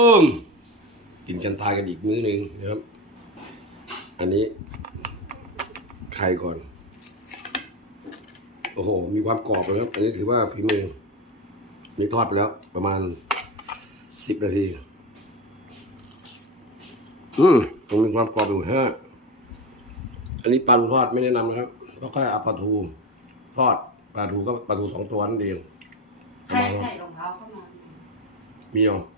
อืมกินกันตายกันอีกมื้อหนึ่งนะครับ อันนี้ไข่ก่อน โอ้โห มีความกรอบเลยครับ อันนี้ถือว่าฝีมือนี่ทอดไปแล้ว ประมาณสิบนาที อืมต้องมีความกรอบอยู่ฮะอันนี้ปลาทูทอดไม่แนะนำนะครับ เพราะแค่เอาปลาทูทอดปลาทูก็ปลาทูสองตัวนั่นเองใครใส่รองเท้าเข้ามา มีเอา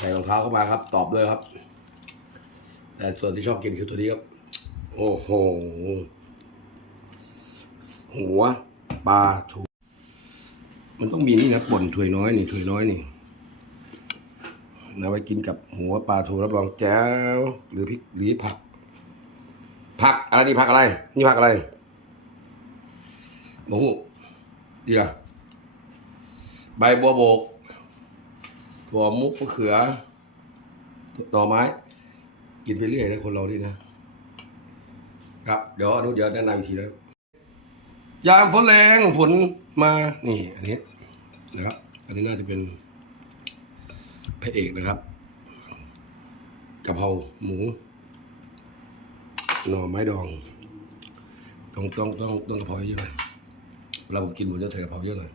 ใส่รองเท้าเข้ามาครับ ตอบเลยครับ แต่ส่วนที่ชอบกินคือตัวนี้ครับ โอ้โห หัวปลาทูมันต้องมีนี่นะป่นถวยน้อยนี่ถวยน้อยนี่นะไว้กินกับหัวปลาทูรับรองแจ้วหรือพริกหรือผัก ผักอะไรนี่ผักอะไร นี่ผักอะไรหมูดี๋ยวใบบัวโบก ถั่วมุกมะเขือหน่อไม้ กินไปเรื่อยนะคนเรานี่นะครับ เดี๋ยวอนุเดี๋ยวแนะนำอีกทีแล้วยามฝนแรงฝนมานี่ อันนี้นะครับ อันนี้น่าจะเป็นพระเอกนะครับกะเพราหมูหน่อไม้ดอง ต้องต้องต้องต้องกะเพราเยอะหน่อยเวลาผมกินผมจะใส่กะเพราเยอะหน่อย